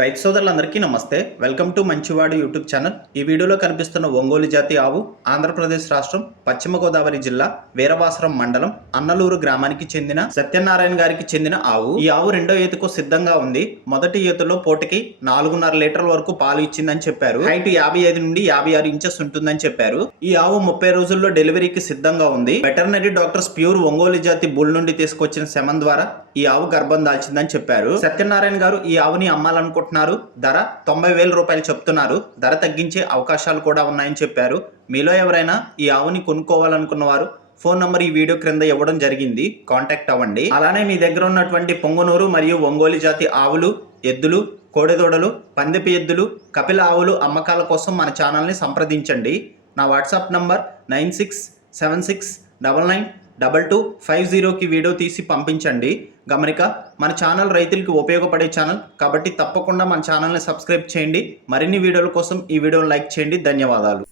రైతు సోదరులందరికీ నమస్తే. వెల్కమ్ టు మంచివాడు యూట్యూబ్ ఛానల్. ఈ వీడియోలో కనిపిస్తున్న ఒంగోలు జాతి ఆవు ఆంధ్రప్రదేశ్ రాష్ట్రం పశ్చిమ గోదావరి జిల్లా వీరవాసరం మండలం అన్నలూరు గ్రామానికి చెందిన సత్యనారాయణ గారికి చెందిన ఆవు. ఈ ఆవు రెండో ఈతకు సిద్ధంగా ఉంది. మొదటి ఈతలో పూటకి 4.5 లీటర్ల వరకు పాలు ఇచ్చిందని చెప్పారు. హైట్ 55 నుండి 56 ఇంచెస్ ఉంటుందని చెప్పారు. ఈ ఆవు 30 రోజుల్లో డెలివరీకి సిద్ధంగా ఉంది. వెటర్నరీ డాక్టర్స్ ప్యూర్ ఒంగోలు జాతి బుల్ నుండి తీసుకొచ్చిన శమన్ ద్వారా ఈ ఆవు గర్భం దాల్చిందని చెప్పారు. సత్యనారాయణ గారు ఈ ఆవుని అమ్మాలనుకుంటున్నారు. ధర 90,000 రూపాయలు చెప్తున్నారు. ధర తగ్గించే అవకాశాలు కూడా ఉన్నాయని చెప్పారు. మీలో ఎవరైనా ఈ ఆవుని కొనుక్కోవాలనుకున్న వారు ఫోన్ నంబర్ ఈ వీడియో క్రింద ఇవ్వడం జరిగింది, కాంటాక్ట్ అవ్వండి. అలానే మీ దగ్గర ఉన్నటువంటి పొంగనూరు మరియు ఒంగోలు జాతి ఆవులు, ఎద్దులు, కోడెదూడలు, పందెపు ఎద్దులు, కపిల ఆవులు అమ్మకాల కోసం మన ఛానల్ని సంప్రదించండి. నా వాట్సాప్ నంబర్ 9676992250కి వీడియో తీసి పంపించండి. గమనిక, మన ఛానల్ రైతులకి ఉపయోగపడే ఛానల్ కాబట్టి తప్పకుండా మన ఛానల్ని సబ్స్క్రైబ్ చేయండి. మరిన్ని వీడియోల కోసం ఈ వీడియోని లైక్ చేయండి. ధన్యవాదాలు.